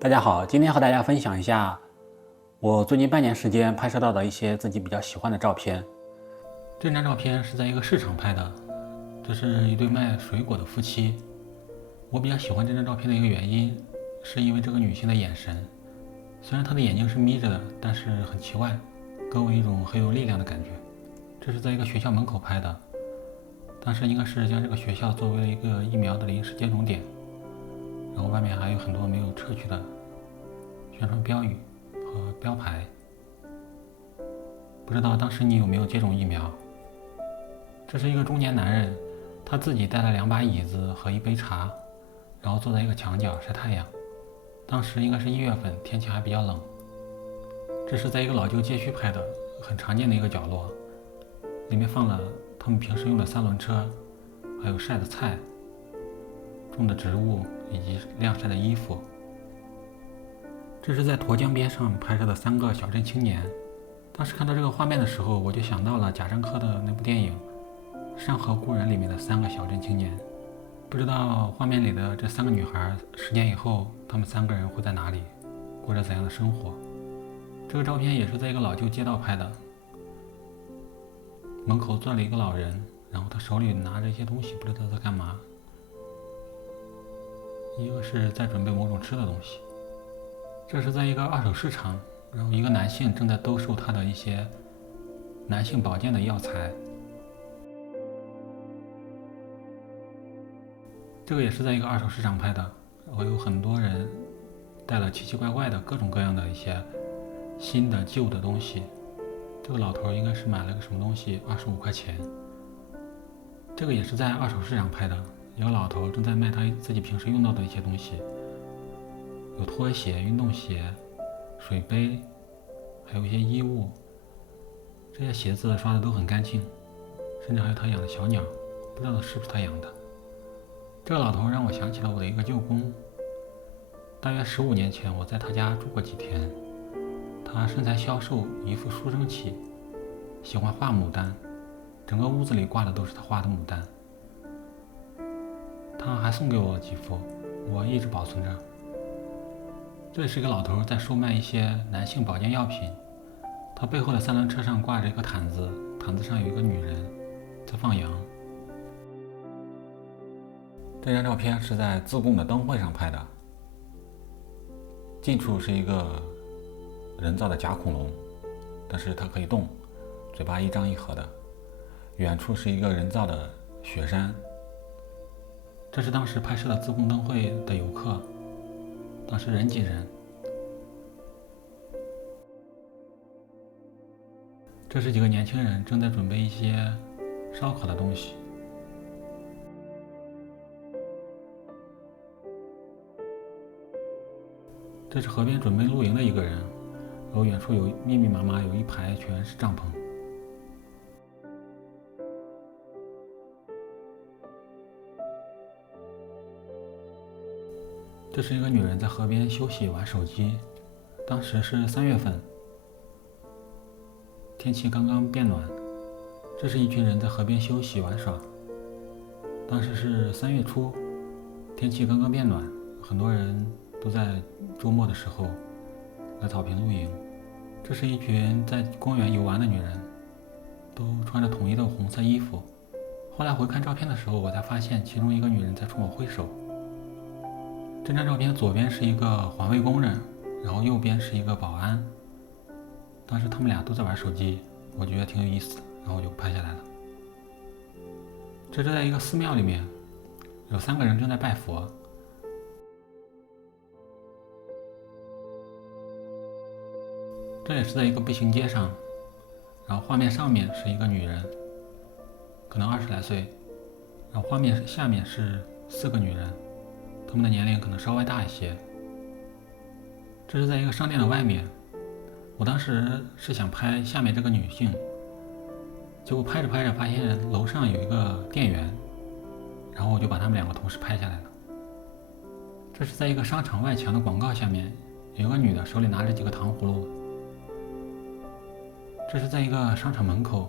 大家好，今天和大家分享一下我最近半年时间拍摄到的一些自己比较喜欢的照片。这张照片是在一个市场拍的，这是一对卖水果的夫妻。我比较喜欢这张照片的一个原因，是因为这个女性的眼神，虽然她的眼睛是眯着的，但是很奇怪，给我一种很有力量的感觉。这是在一个学校门口拍的，当时应该是将这个学校作为了一个疫苗的临时接种点。然后外面还有很多没有撤去的宣传标语和标牌。不知道当时你有没有接种疫苗？这是一个中年男人，他自己带了2把椅子和一杯茶，然后坐在一个墙角晒太阳。当时应该是1月份，天气还比较冷。这是在一个老旧街区拍的，很常见的一个角落，里面放了他们平时用的3轮车，还有晒的菜、种的植物以及晾晒的衣服。这是在沱江边上拍摄的3个小镇青年。当时看到这个画面的时候，我就想到了贾樟柯的那部电影《山河故人》里面的3个小镇青年。不知道画面里的这3个女孩10年以后，他们3个人会在哪里，过着怎样的生活。这个照片也是在一个老旧街道拍的，门口坐了一个老人，然后他手里拿着一些东西，不知道在干嘛。一个是在准备某种吃的东西。这是在一个二手市场，然后一个男性正在兜售他的一些男性保健的药材。这个也是在一个二手市场拍的，然后有很多人带了奇奇怪怪的各种各样的一些新的旧的东西。这个老头应该是买了个什么东西，25块钱。这个也是在二手市场拍的，一个老头正在卖他自己平时用到的一些东西，有拖鞋、运动鞋、水杯，还有一些衣物。这些鞋子刷的都很干净，甚至还有他养的小鸟，不知道是不是他养的。这个老头让我想起了我的一个舅公。大约15年前，我在他家住过几天。他身材消瘦，一副书生气，喜欢画牡丹，整个屋子里挂的都是他画的牡丹。他还送给我几幅，我一直保存着。这是一个老头在售卖一些男性保健药品，他背后的3轮车上挂着一个毯子，毯子上有一个女人在放羊。这张照片是在自贡的灯会上拍的，近处是一个人造的假恐龙，但是它可以动，嘴巴一张一合的。远处是一个人造的雪山。这是当时拍摄的自贡灯会的游客，当时人挤人。这是几个年轻人正在准备一些烧烤的东西。这是河边准备露营的一个人，然后远处有密密麻麻有一排全是帐篷。这是一个女人在河边休息玩手机，当时是3月份，天气刚刚变暖。这是一群人在河边休息玩耍，当时是3月初，天气刚刚变暖，很多人都在周末的时候来草坪露营。这是一群在公园游玩的女人，都穿着统一的红色衣服。后来回看照片的时候，我才发现其中一个女人在冲我挥手。这张照片左边是一个环卫工人，然后右边是一个保安。当时他们俩都在玩手机，我觉得挺有意思的，然后我就拍下来了。这是在一个寺庙里面，有3个人正在拜佛。这也是在一个步行街上，然后画面上面是一个女人，可能20来岁，然后画面下面是4个女人，她们的年龄可能稍微大一些。这是在一个商店的外面，我当时是想拍下面这个女性，结果拍着拍着发现楼上有一个店员，然后我就把他们2个同时拍下来了。这是在一个商场外墙的广告下面，有一个女的手里拿着几个糖葫芦。这是在一个商场门口，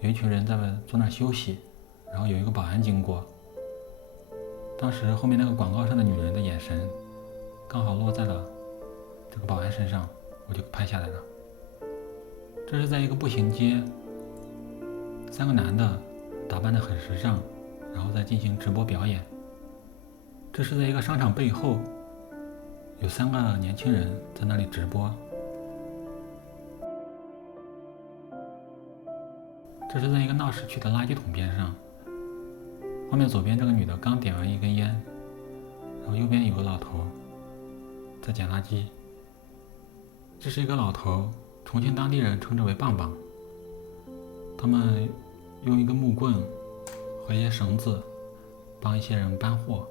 有一群人在坐那儿休息，然后有一个保安经过。当时后面那个广告上的女人的眼神刚好落在了这个保安身上，我就拍下来了。这是在一个步行街，3个男的打扮得很时尚，然后在进行直播表演。这是在一个商场背后，有3个年轻人在那里直播。这是在一个闹市区的垃圾桶边上，画面左边这个女的刚点完一根烟，然后右边有个老头在捡垃圾。这是一个老头，重庆当地人称之为棒棒。他们用一根木棍和一些绳子帮一些人搬货。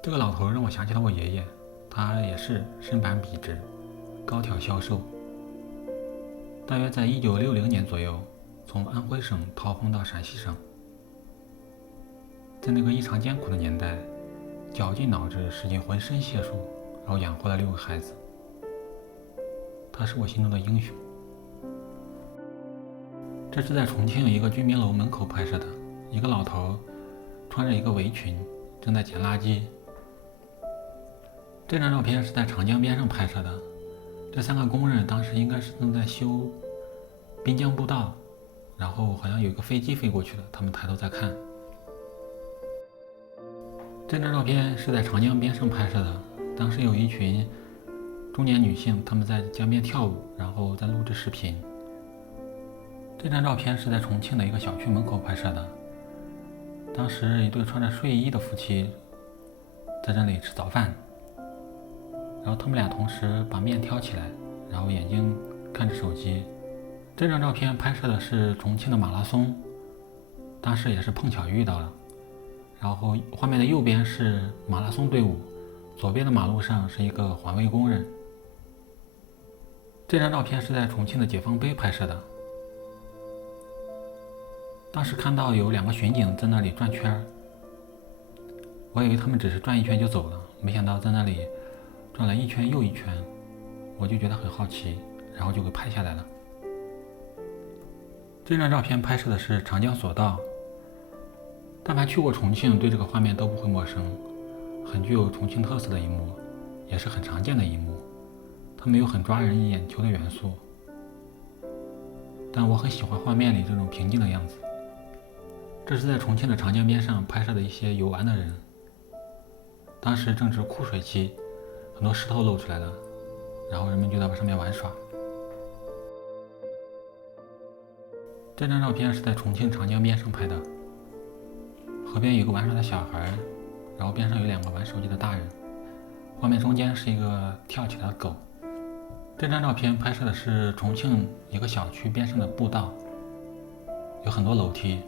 这个老头让我想起了我爷爷，他也是身板笔直，高挑消瘦。大约在1960年左右，从安徽省逃荒到陕西省。在那个异常艰苦的年代，绞尽脑汁，使尽浑身解数，然后养活了6个孩子。他是我心中的英雄。这是在重庆一个居民楼门口拍摄的，一个老头穿着一个围裙，正在捡垃圾。这张照片是在长江边上拍摄的，这3个工人当时应该是正在修滨江步道，然后好像有一个飞机飞过去了，他们抬头在看。这张照片是在长江边上拍摄的，当时有一群中年女性，她们在江边跳舞，然后在录制视频。这张照片是在重庆的一个小区门口拍摄的，当时一对穿着睡衣的夫妻在这里吃早饭，然后他们俩同时把面挑起来，然后眼睛看着手机。这张照片拍摄的是重庆的马拉松，当时也是碰巧遇到了。然后画面的右边是马拉松队伍，左边的马路上是一个环卫工人。这张照片是在重庆的解放碑拍摄的，当时看到有2个巡警在那里转圈，我以为他们只是转一圈就走了，没想到在那里转了一圈又一圈，我就觉得很好奇，然后就给拍下来了。这张照片拍摄的是长江索道，但凡去过重庆，对这个画面都不会陌生，很具有重庆特色的一幕，也是很常见的一幕。它没有很抓人眼球的元素，但我很喜欢画面里这种平静的样子。这是在重庆的长江边上拍摄的一些游玩的人，当时正值枯水期，很多石头露出来了，然后人们就在上面玩耍。这张照片是在重庆长江边上拍的，河边有一个玩耍的小孩，然后边上有2个玩手机的大人，画面中间是一个跳起来的狗。这张照片拍摄的是重庆一个小区边上的步道，有很多楼梯，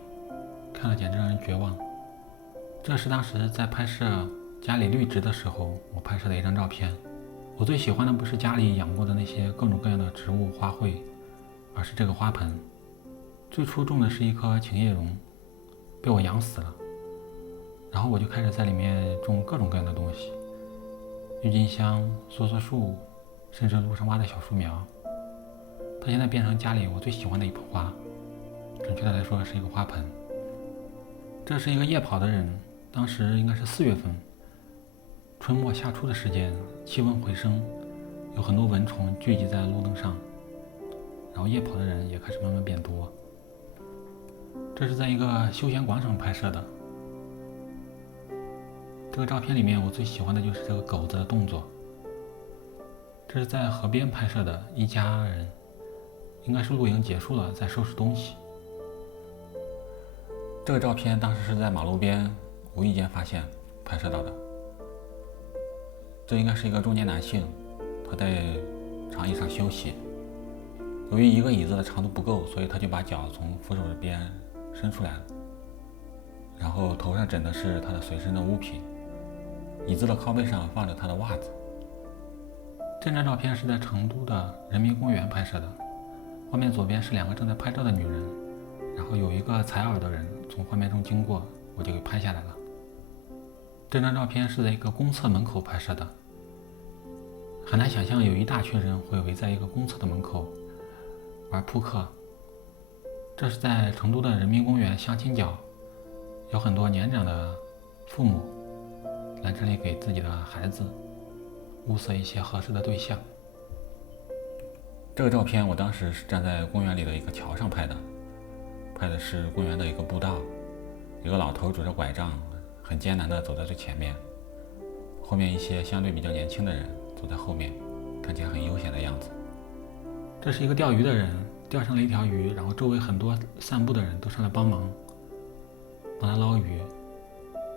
看了简直让人绝望。这是当时在拍摄家里绿植的时候我拍摄的一张照片。我最喜欢的不是家里养过的那些各种各样的植物花卉，而是这个花盆。最初种的是一棵琴叶榕，被我养死了，然后我就开始在里面种各种各样的东西，郁金香、梭梭树，甚至路上挖的小树苗。它现在变成家里我最喜欢的一盆花，准确的来说是一个花盆。这是一个夜跑的人，当时应该是4月份，春末夏初的时间，气温回升，有很多蚊虫聚集在路灯上，然后夜跑的人也开始慢慢变多。这是在一个休闲广场拍摄的，这个照片里面我最喜欢的就是这个狗子的动作。这是在河边拍摄的，一家人应该是露营结束了，在收拾东西。这个照片当时是在马路边无意间发现拍摄到的，这应该是一个中年男性，他在长椅上休息，由于一个椅子的长度不够，所以他就把脚从扶手的边伸出来了，然后头上枕的是他的随身的物品，椅子的靠背上放着他的袜子。这张照片是在成都的人民公园拍摄的，画面左边是2个正在拍照的女人，然后有一个采耳的人从画面中经过，我就给拍下来了。这张照片是在一个公厕门口拍摄的，很难想象有一大群人会围在一个公厕的门口玩扑克。这是在成都的人民公园相亲角，有很多年长的父母来这里给自己的孩子物色一些合适的对象。这个照片我当时是站在公园里的一个桥上拍的，拍的是公园的一个步道，一个老头拄着拐杖，很艰难地走在最前面，后面一些相对比较年轻的人走在后面，看起来很悠闲的样子。这是一个钓鱼的人，钓上了一条鱼，然后周围很多散步的人都上来帮他捞鱼。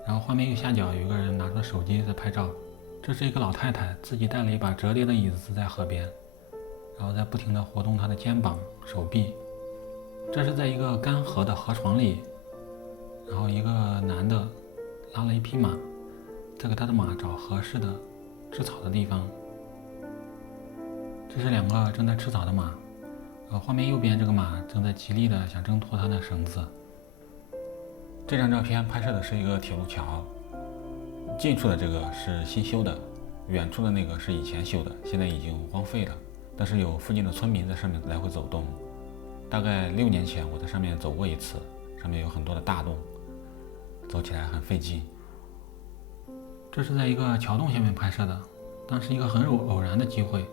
然后画面右下角有一个人拿出了手机在拍照，这是一个老太太自己带了一把折叠的椅子在河边，然后在不停地活动她的肩膀、手臂。这是在一个干涸的河床里，然后一个男的拉了一匹马，在给他的马找合适的吃草的地方。这是两个正在吃草的马，画面右边这个马正在极力的想挣脱它的绳子。这张照片拍摄的是一个铁路桥，近处的这个是新修的，远处的那个是以前修的，现在已经荒废了，但是有附近的村民在上面来回走动。大概6年前我在上面走过一次，上面有很多的大洞，走起来很费劲。这是在一个桥洞下面拍摄的，当时一个很偶然的机会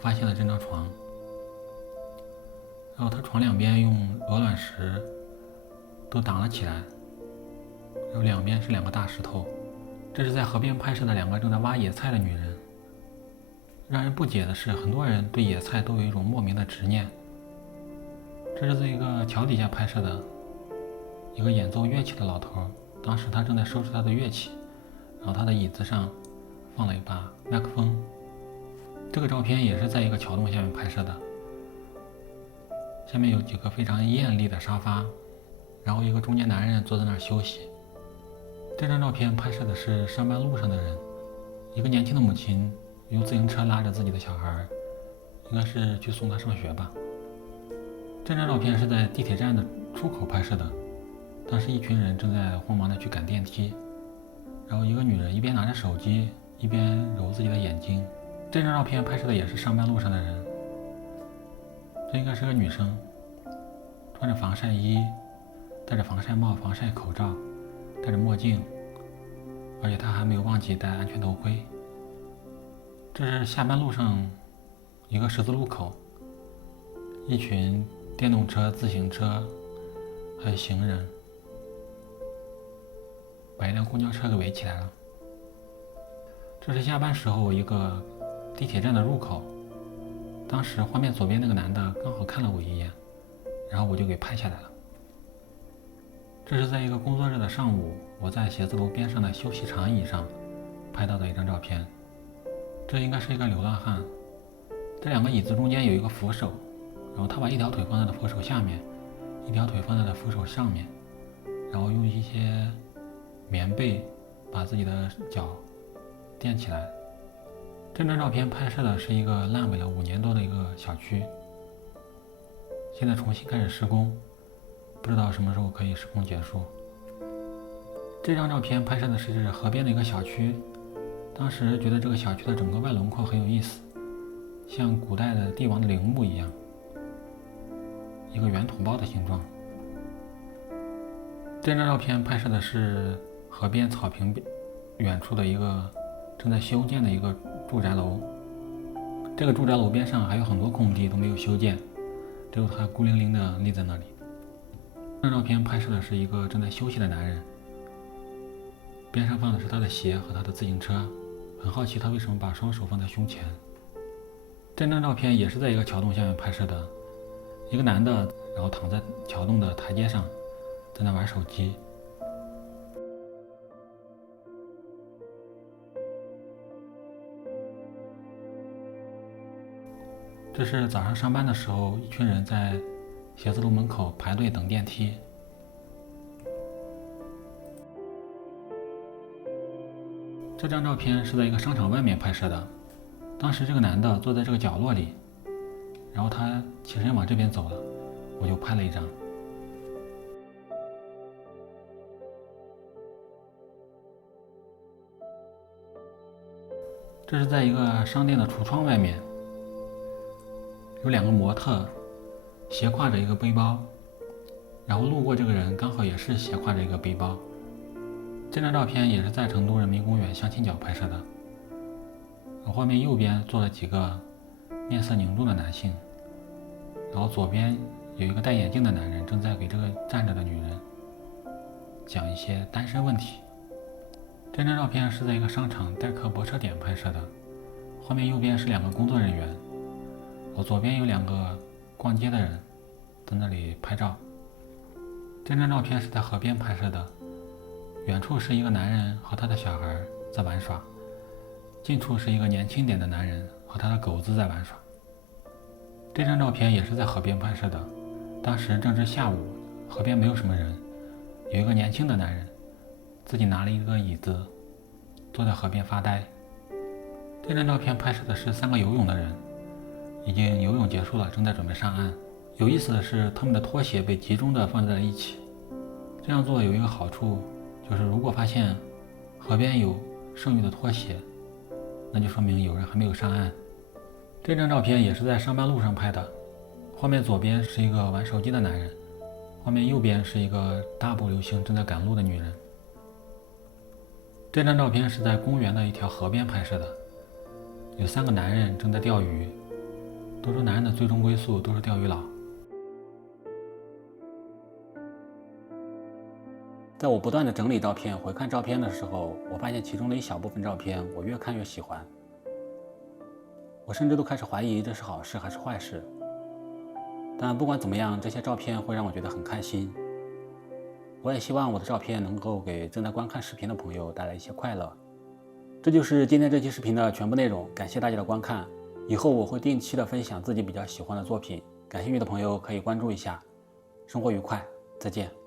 发现了这张床，然后它床两边用鹅卵石都挡了起来，然后两边是2个大石头。这是在河边拍摄的2个正在挖野菜的女人。让人不解的是，很多人对野菜都有一种莫名的执念。这是在一个桥底下拍摄的，一个演奏乐器的老头，当时他正在收拾他的乐器，然后他的椅子上放了一把麦克风。这个照片也是在一个桥洞下面拍摄的，下面有几个非常艳丽的沙发，然后一个中年男人坐在那儿休息。这张照片拍摄的是上班路上的人，一个年轻的母亲用自行车拉着自己的小孩，应该是去送他上学吧。这张照片是在地铁站的出口拍摄的，当时一群人正在慌忙的去赶电梯，然后一个女人一边拿着手机一边揉自己的眼睛。这张照片拍摄的也是上班路上的人，这应该是个女生，穿着防晒衣，戴着防晒帽、防晒口罩，戴着墨镜，而且她还没有忘记戴安全头盔。这是下班路上一个十字路口，一群电动车、自行车还有行人把一辆公交车给围起来了。这是下班时候一个地铁站的入口，当时画面左边那个男的刚好看了我一眼，然后我就给拍下来了。这是在一个工作日的上午，我在写字楼边上的休息长椅上拍到的一张照片。这应该是一个流浪汉，这2个椅子中间有一个扶手，然后他把一条腿放在了扶手下面，一条腿放在了扶手上面，然后用一些棉被把自己的脚垫起来。这张照片拍摄的是一个烂尾了5年多的一个小区，现在重新开始施工，不知道什么时候可以施工结束。这张照片拍摄的是河边的一个小区，当时觉得这个小区的整个外轮廓很有意思，像古代的帝王的陵墓一样，一个圆筒包的形状。这张照片拍摄的是河边草坪远处的一个正在修建的一个住宅楼，这个住宅楼边上还有很多空地都没有修建，只有它孤零零的立在那里。这张照片拍摄的是一个正在休息的男人，边上放的是他的鞋和他的自行车，很好奇他为什么把双手放在胸前。这张照片也是在一个桥洞下面拍摄的，一个男的然后躺在桥洞的台阶上，在那玩手机。这是早上上班的时候，一群人在写字楼门口排队等电梯。这张照片是在一个商场外面拍摄的，当时这个男的坐在这个角落里，然后他起身往这边走了，我就拍了一张。这是在一个商店的橱窗外面，有2个模特斜挎着一个背包，然后路过这个人刚好也是斜挎着一个背包。这张照片也是在成都人民公园相亲角拍摄的，然后画面右边坐了几个面色凝重的男性，然后左边有一个戴眼镜的男人正在给这个站着的女人讲一些单身问题。这张照片是在一个商场代客泊车点拍摄的，画面右边是2个工作人员，左边有2个逛街的人在那里拍照。这张照片是在河边拍摄的，远处是一个男人和他的小孩在玩耍，近处是一个年轻点的男人和他的狗子在玩耍。这张照片也是在河边拍摄的，当时正值下午，河边没有什么人，有一个年轻的男人自己拿了一个椅子坐在河边发呆。这张照片拍摄的是3个游泳的人，已经游泳结束了，正在准备上岸。有意思的是，他们的拖鞋被集中的放在了一起。这样做有一个好处，就是如果发现河边有剩余的拖鞋，那就说明有人还没有上岸。这张照片也是在上班路上拍的，画面左边是一个玩手机的男人，画面右边是一个大步流星正在赶路的女人。这张照片是在公园的一条河边拍摄的，有3个男人正在钓鱼。都说男人的最终归宿都是钓鱼佬。在我不断的整理照片、回看照片的时候，我发现其中的一小部分照片我越看越喜欢，我甚至都开始怀疑这是好事还是坏事。但不管怎么样，这些照片会让我觉得很开心。我也希望我的照片能够给正在观看视频的朋友带来一些快乐。这就是今天这期视频的全部内容，感谢大家的观看。以后我会定期的分享自己比较喜欢的作品，感兴趣的朋友可以关注一下。生活愉快，再见。